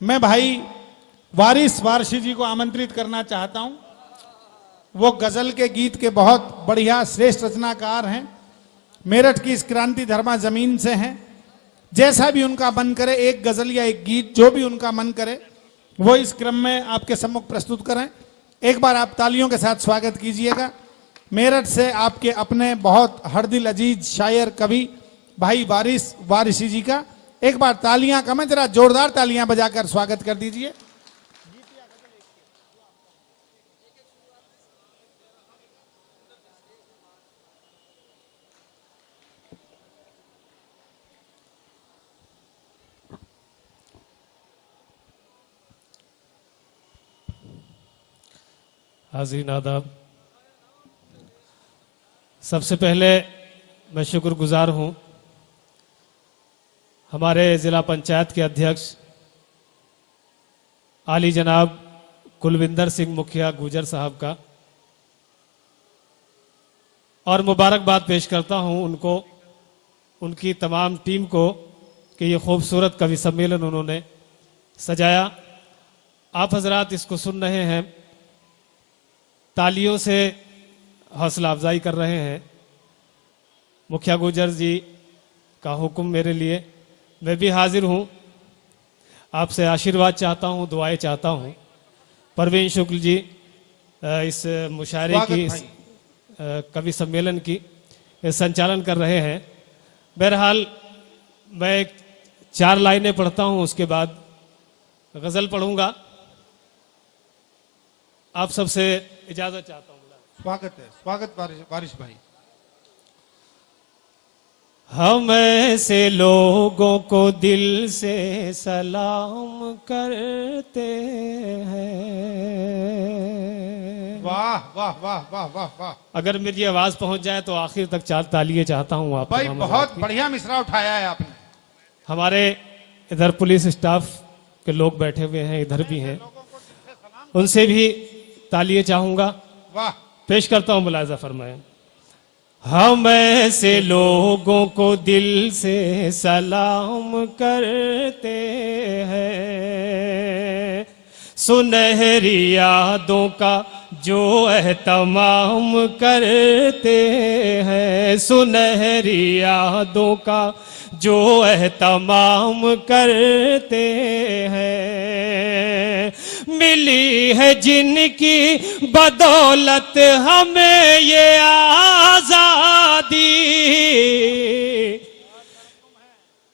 मैं भाई वारिस वारसी जी को आमंत्रित करना चाहता हूं। वो गजल के गीत के बहुत बढ़िया श्रेष्ठ रचनाकार हैं। मेरठ की इस क्रांति धर्मा जमीन से हैं। जैसा भी उनका मन करे, एक गजल या एक गीत जो भी उनका मन करे वो इस क्रम में आपके सम्मुख प्रस्तुत करें। एक बार आप तालियों के साथ स्वागत कीजिएगा। मेरठ से आपके अपने बहुत हरदिल अजीज शायर कवि भाई वारिस वारिसी जी का एक बार तालियां कमें, जरा जोरदार तालियां बजाकर स्वागत कर दीजिए। हाज़रीन आदाब, सबसे पहले मैं शुक्रगुजार हूँ हमारे ज़िला पंचायत के अध्यक्ष आली जनाब कुलविंदर सिंह मुखिया गुजर साहब का, और मुबारकबाद पेश करता हूँ उनको, उनकी तमाम टीम को कि ये खूबसूरत कवि सम्मेलन उन्होंने सजाया। आप हजरात इसको सुन रहे हैं, तालियों से हौसला अफजाई कर रहे हैं। मुखिया गुजर जी का हुक्म मेरे लिए, मैं भी हाजिर हूँ। आपसे आशीर्वाद चाहता हूँ, दुआएं चाहता हूँ। परवीन शुक्ल जी इस मुशायरे की कवि सम्मेलन की संचालन कर रहे हैं। बहरहाल मैं 4 लाइनें पढ़ता हूँ, उसके बाद गज़ल पढ़ूंगा। आप सबसे इजाजत चाहता हूँ। स्वागत है, स्वागत वारिस भाई। हम ऐसे लोगों को दिल से सलाम करते हैं। वाह वाह वाह वाह वाह वाह। अगर मेरी आवाज पहुंच जाए तो आखिर तक 4 तालियां चाहता हूं आप भाई, बहुत बढ़िया मिसरा उठाया है आपने। हमारे इधर पुलिस स्टाफ के लोग बैठे हुए हैं, इधर भी हैं, उनसे भी तालियां चाहूंगा। वाह। पेश करता हूं, मुलाजा फरमाएं। हम ऐसे लोगों को दिल से सलाम करते हैं, सुनहरी यादों का जो एहतमाम करते हैं, सुनहरी यादों का जो एहतमाम करते हैं। मिली है जिनकी बदौलत हमें ये आजादी,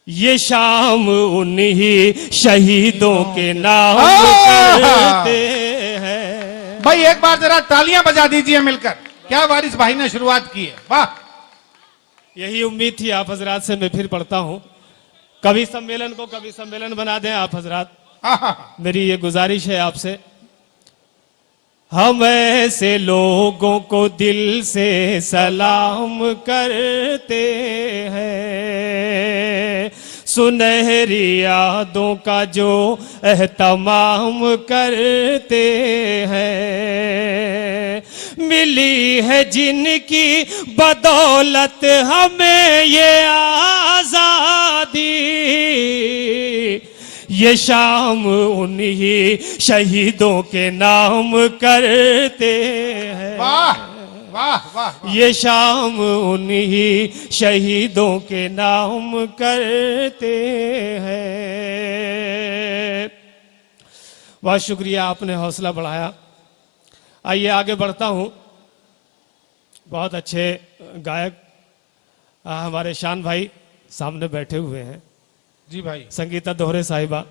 ये शाम उन्हीं शहीदों के नाम करते हैं। भाई एक बार जरा तालियां बजा दीजिए मिलकर। क्या वारिस भाई ने शुरुआत की है, वाह। यही उम्मीद थी आप हजरात से। मैं फिर पढ़ता हूं, कवि सम्मेलन को कवि सम्मेलन बना दें आप हजरात, मेरी ये गुजारिश है आपसे। हम ऐसे लोगों को दिल से सलाम करते हैं, सुनहरी यादों का जो एहतमाम करते हैं। मिली है जिनकी बदौलत हमें ये आजादी, ये शाम उन्हीं शहीदों के नाम करते हैं। वाह वाह वाह। ये शाम उन्हीं शहीदों के नाम करते हैं। बहुत शुक्रिया, आपने हौसला बढ़ाया। आइए आगे बढ़ता हूं। बहुत अच्छे गायक हमारे शान भाई सामने बैठे हुए हैं। जी भाई। संगीता दोहरे साहिबा,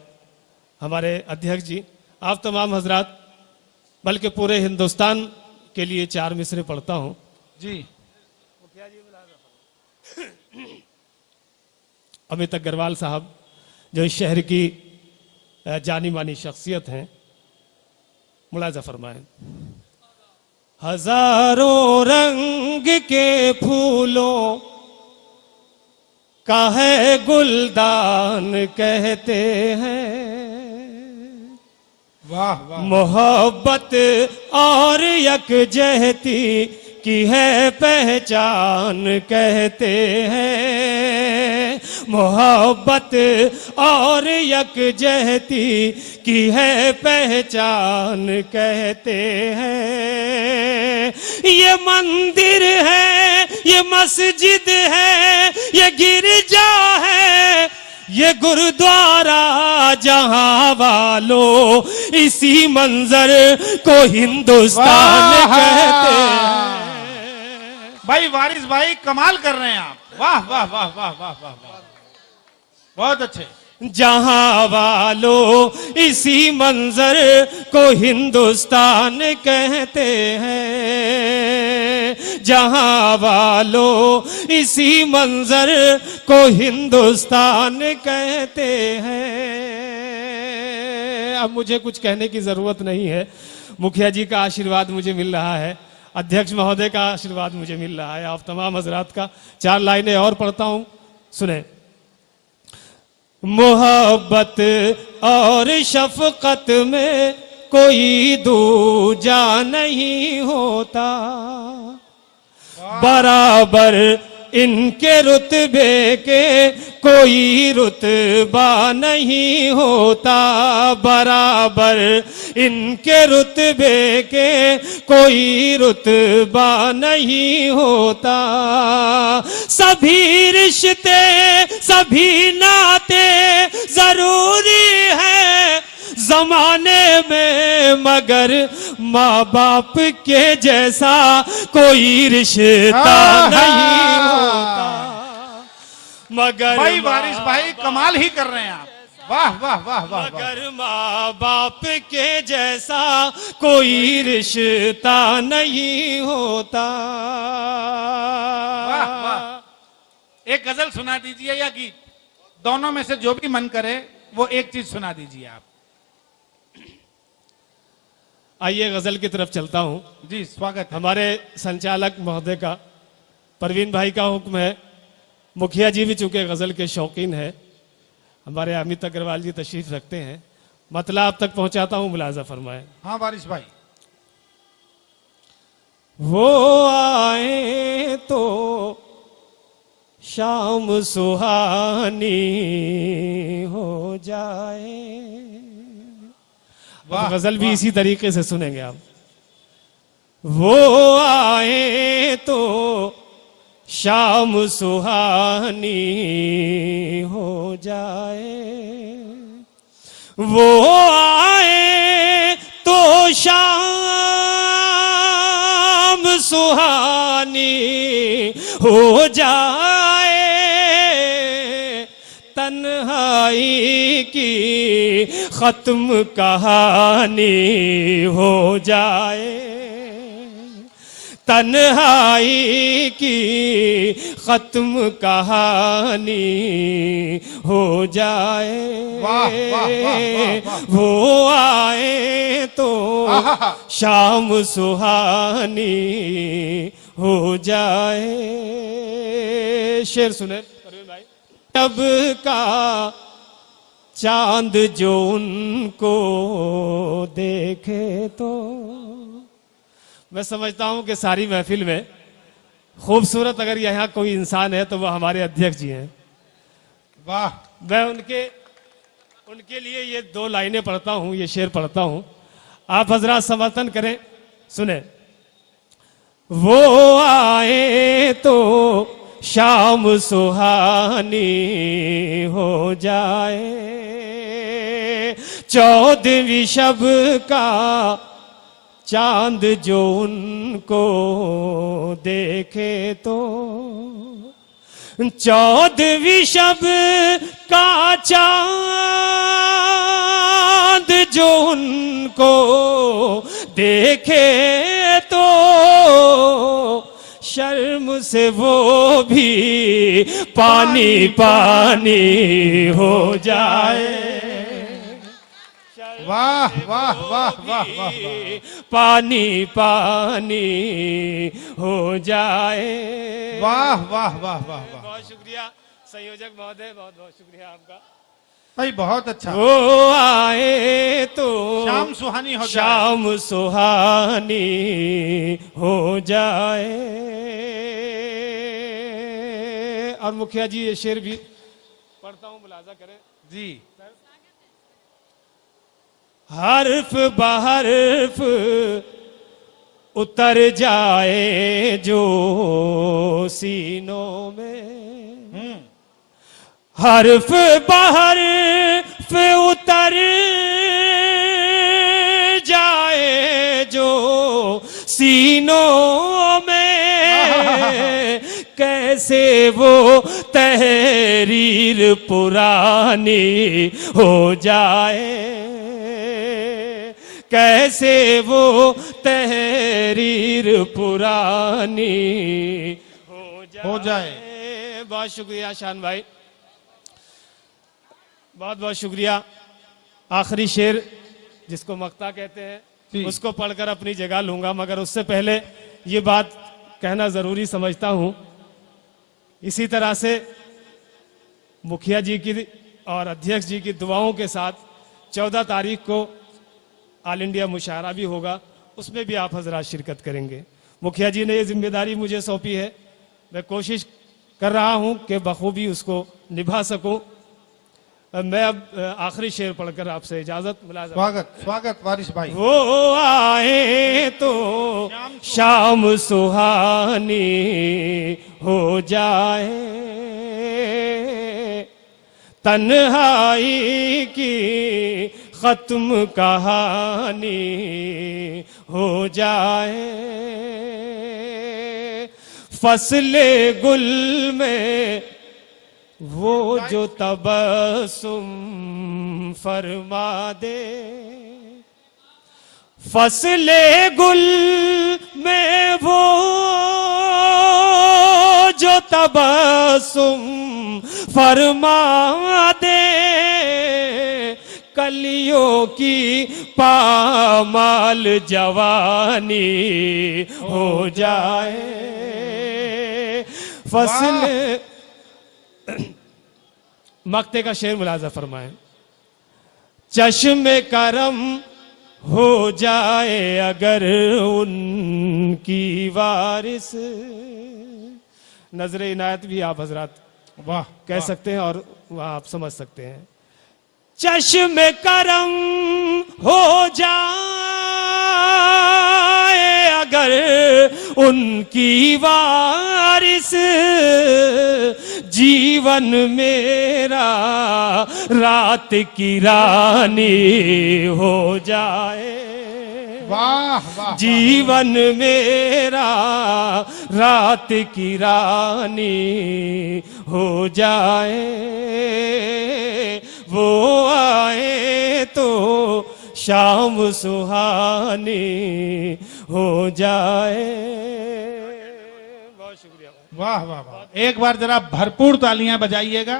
हमारे अध्यक्ष जी, आप तमाम हजरात, बल्कि पूरे हिंदुस्तान के लिए 4 मिसरे पढ़ता हूं। जी। अमित अग्रवाल साहब जो इस शहर की जानी मानी शख्सियत हैं, मुलाजा फरमाएं। हजारों रंग के फूलों का है गुलदान कहते हैं, वाह वाह। मोहब्बत और यकजहती की है पहचान कहते हैं, मोहब्बत और यकजहती की है पहचान कहते हैं। ये मंदिर है, ये मस्जिद है, ये गिरजा है, ये गुरुद्वारा जहां वालों इसी मंजर को हिंदुस्तान कहते हैं। भाई वारिस भाई कमाल कर रहे हैं आप, वाह वाह वाह वाह वाह वाह वाह, बहुत अच्छे। जहां वालों इसी मंजर को हिंदुस्तान कहते हैं। जहां वालों इसी मंजर को हिंदुस्तान कहते हैं। अब मुझे कुछ कहने की जरूरत नहीं है, मुखिया जी का आशीर्वाद मुझे मिल रहा है, अध्यक्ष महोदय का आशीर्वाद मुझे मिल रहा है, आप तमाम हजरात का। 4 लाइनें और पढ़ता हूं, सुने। मोहब्बत और शफकत में कोई दूजा नहीं होता, बराबर इनके रुतबे के कोई रुतबा नहीं होता, बराबर इनके रुतबे के कोई रुतबा नहीं होता। सभी रिश्ते सभी नाते जरूरी है जमाने में, मगर माँ बाप के जैसा कोई रिश्ता नहीं होता। मगर भाई वारिस भाई कमाल ही कर रहे हैं आप, वाह वाह वाह वाह, मगर माँ बाप के जैसा कोई रिश्ता नहीं होता। वाह वाह। एक गजल सुना दीजिए या गीत, दोनों में से जो भी मन करे वो एक चीज सुना दीजिए आप। आइए गजल की तरफ चलता हूं। जी स्वागत है। हमारे संचालक महोदय का, परवीन भाई का हुक्म है। मुखिया जी भी चूंकि गजल के शौकीन है, हमारे अमित अग्रवाल जी तशरीफ रखते हैं, मतलब आप तक पहुंचाता हूं, मुलाजा फरमाए। हाँ वारिस भाई। वो आए तो शाम सुहानी हो जाए। वाह, गजल भी इसी तरीके से सुनेंगे आप। वो आए तो शाम सुहानी हो जाए, वो आए तो शाम सुहानी हो जाए, तन्हाई की खत्म कहानी हो जाए, तन्हाई की खत्म कहानी हो जाए। वाह, वाह, वाह, वाह, वाह। वो आए तो शाम सुहानी हो जाए। शेर सुने परवीन भाई। तब का चांद जो उनको देखे तो, मैं समझता हूं कि सारी महफिल में खूबसूरत अगर यहाँ कोई इंसान है तो वह हमारे अध्यक्ष जी हैं। वाह। मैं उनके लिए ये 2 लाइनें पढ़ता हूं, ये शेर पढ़ता हूं, आप हजरात समर्थन करें, सुने। वो आए तो शाम सुहानी हो जाए, 14वीं शब का चांद जो उनको देखे तो, 14वीं शब का चांद जो उनको देखे तो, शर्म से वो भी पानी पानी हो जाए। वाह वाह वाह वाह वाह, पानी पानी हो जाए। वाह वाह वाह वाह वाह। बहुत शुक्रिया संयोजक महोदय, बहुत बहुत शुक्रिया आपका भाई, बहुत अच्छा। वो आए तो शाम सुहानी हो जाए, शाम सुहानी हो जाए। और मुखिया जी ये शेर भी मुलाजा करें जी। हर्फ बहर्फ उतर जाए जो सीनों में, हर्फ बहर्फ उतर जाए जो सीनों में, कैसे वो तहरीर पुरानी हो जाए, कैसे वो तहरीर पुरानी हो जाए। बहुत शुक्रिया शान भाई, बहुत बहुत शुक्रिया। आखिरी शेर जिसको मक्ता कहते हैं उसको पढ़कर अपनी जगह लूंगा, मगर उससे पहले ये बात कहना जरूरी समझता हूं, इसी तरह से मुखिया जी की और अध्यक्ष जी की दुआओं के साथ 14 तारीख को ऑल इंडिया मुशायरा भी होगा, उसमें भी आप हजरात शिरकत करेंगे। मुखिया जी ने ये जिम्मेदारी मुझे सौंपी है, मैं कोशिश कर रहा हूं कि बखूबी उसको निभा सकूं। मैं अब आखिरी शेर पढ़कर आपसे इजाजत मुलाजा। स्वागत स्वागत वारिस भाई। वो आए तो शाम सुहानी हो जाए, तन्हाई की खत्म कहानी हो जाए, फसले गुल में वो जो तबस्सुम फरमा दे, फसले गुल में वो जो तबस्सुम फरमा दे, कलियों की पामाल जवानी हो जाए, फसल मक्ते का शेर मुलाजा फरमाए। चश्मे करम हो जाए अगर उनकी वारिस, नजर इनायत भी आप हजरात वाह कह सकते हैं और वह आप समझ सकते हैं। चश्मे करम हो जाए अगर उनकी वारिस, जीवन मेरा रात की रानी हो जाए, वाह वाह। जीवन मेरा रात की रानी हो जाए, वो आए तो शाम सुहानी हो जाए। बहुत शुक्रिया। वाह वाह वाह। एक बार जरा भरपूर तालियां बजाइएगा।